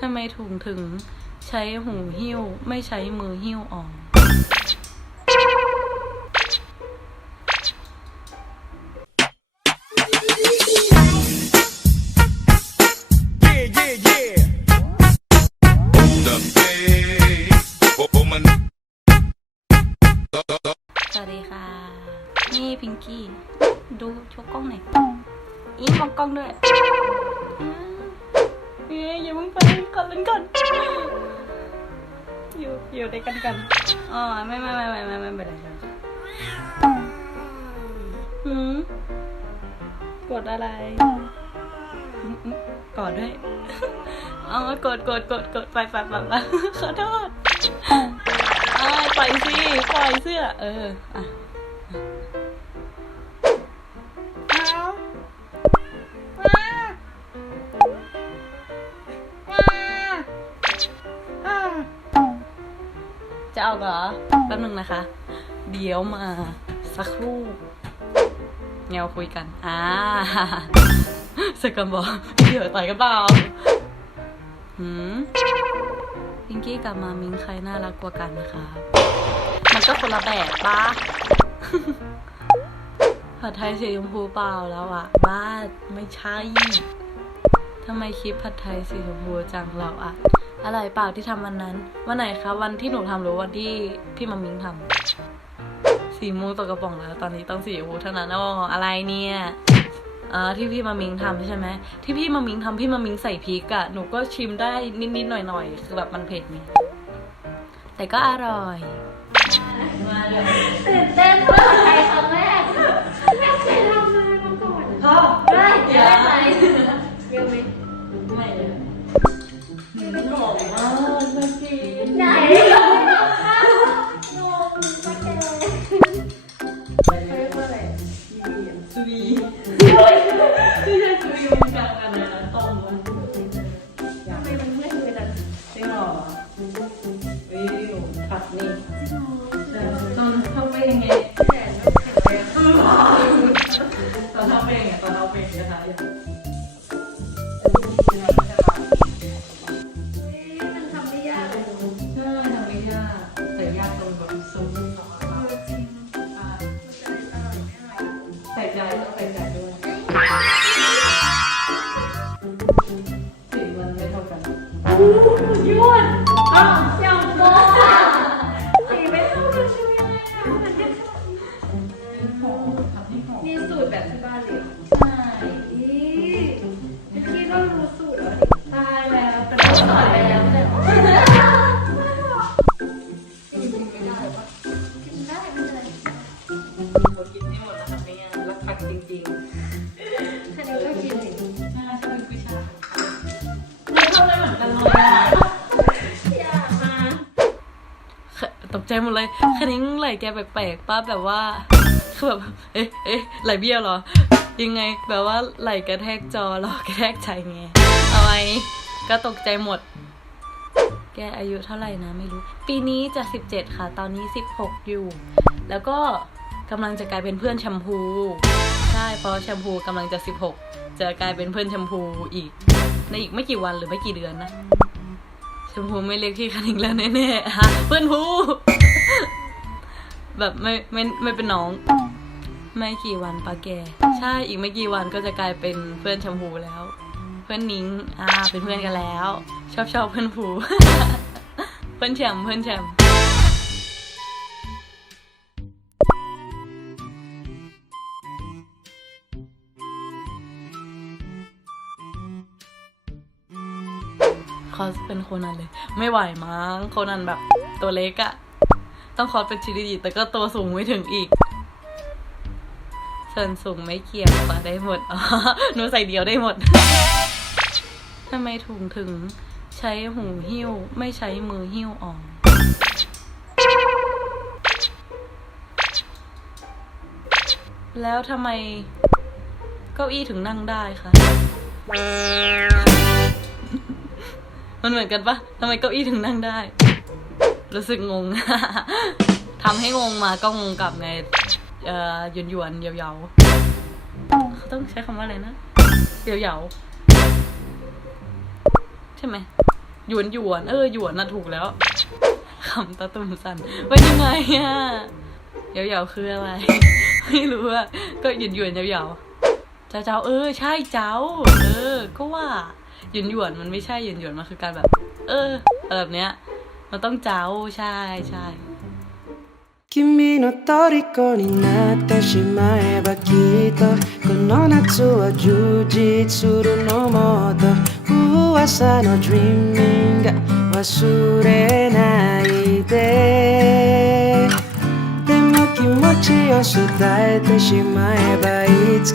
ทำไมถุงถึงใช้หูหิ้ว ไม่ใช้มือหิ้วออก Yeah, yeah, yeah. Hold up, hey. Oh, oh, my สวัสดีค่ะ นี่พิงกี้ ดูโชว์กล้องหน่อยอีมองกล้องด้วย อืมเย้อย่าเพิ่งไปก่อนเล่นก่อนอยู่อยู่ด้วยกันกันอ๋อไม่ไม่ไม่ไม่ไม่ไม่ไม่เป็นไรหืมกดอะไรอืมอืมกดด้วยเอ๋อกดกดกดกดไปไปไปไปขอโทษอ้ยปล่อยสิปล่อยเสื้อ เอออะ จะเอาเหรอ แป๊บนึงนะคะ เดี๋ยวมาสักครู่เงาคุยกัน อ่าสกกันบอกเดี๋ยวต่อยกันเปล่าหืมพิงกี้กับมามิงใครน่ารักกว่ากันนะคะมันก็คนละแบบปะผัดไทยสีชมพูเปล่าแล้วอะบ้าไม่ใช่ทำไมคลิปผัดไทยสีชมพูจังเราอะ อะไรเปล่าที่ทำวันนั้น วันไหนคะวันที่หนูทำหรือวันที่พี่มามิงทำสีม่วงตัวกระป๋องแล้วตอนนี้ต้องสีชมพูเท่านั้นอ๋ออะไรเนี่ยอ่าที่พี่มามิงทำใช่ไหมที่พี่มามิงทำพี่มามิงใส่พริกอะหนูก็ชิมได้นิดๆหน่อยๆคือแบบมันเผ็ดไงแต่ก็อร่อยตื่นเต้นมากไปครั้งแรกไม่เคยทำเลยมาก่อนได้ได้ไห ไหนงไม่ทำข้าวงมากเขาเรียกว่าอะไรสุรีไม่ใช่สุรีมันกลางกันนะต้มมันทำไมมันไม่เคยดันจริงเหรอวิวผัดนี่ ต้องใส่ใจด้วยสีมันไม่เท่ากันยุ่นอ้าวยังโม่สีไม่เท่ากันใช่ไหมมันแค่หอมทำให้หอมมีสูตรแบบที่บ้านเลยใช่อีพี่ก็รู้สูตรแล้วตายแล้วเป็นต้นสอนไปแล้วแต่ ใจหมดเลยคันนิ้งไหลแกแปลกๆป้าแบบว่าคือแบบเอ๊ะเอ๊ะไหลเบี้ยวเหรอ ยังไงแบบว่าไหลกระแทกจอหรอกระแทกใจไงเอาไว้ก็ตกใจหมด แกอายุเท่าไหร่นะไม่รู้ ปีนี้จะสิบเจ็ดค่ะ ตอนนี้สิบหกอยู่ แล้วก็กำลังจะกลายเป็นเพื่อนแชมพู ใช่เพราะแชมพูกำลังจะสิบหกจะกลายเป็นเพื่อนแชมพูอีก ในอีกไม่กี่วันหรือไม่กี่เดือนนะ แชมพูไม่เรียกพี่คันนิงแล้วแน่ๆฮะเพื่อนพู แบบไม่ไม่ไม่เป็นน้อง ไม่กี่วันปะแก ใช่อีกไม่กี่วันก็จะกลายเป็นเพื่อนชมพูแล้ว เพื่อนนิ้งอ่าเป็นเพื่อนกันแล้ว ชอบชอบเพื่อนผูเพื่อนแชมเพื่อนแชมป์คอสเป็นโคนันเลย ไม่ไหวมั้งโคนันแบบตัวเล็กอะ ต้องคอสเป็นชิลิดีแต่ก็ตัวสูงไม่ถึงอีกส่วนสูงไม่เกี่ยวค่ะได้หมดอ๋อหนูใส่เดียวได้หมดทำไมถุงถึงใช้หูหิ้ว ไม่ใช้มือหิ้วออกแล้วทำไมเก้าอี้ถึงนั่งได้คะ มันเหมือนกันปะทำไมเก้าอี้ถึงนั่งได้ รู้สึกงง ทำให้งงมาก็งงกลับไงเอ่อหยวนหยวนเยาวๆเขาต้องใช้คำว่าอะไรนะเยาวๆใช่ไหมหยวนหยวนเออหยวนน่ะถูกแล้วคำตาตุ่มสันเป็นยังไงอะยาวๆคืออะไร ไม่รู้อะก็หยวนหยวนๆยาวๆเจ้าเจ้าเออ ใช่เจ้า เออ ก็ว่าหยวนหยวนมันไม่ใช่หยวนหยวนมันคือการแบบ เออแบบเนี้ย มันต้องเจ้าใช่ใช่ 君の虜になってしまえばきっとこの夏は充実するのもっと噂の Dreaming 忘れないででも気持ちを伝えてしまえばいつか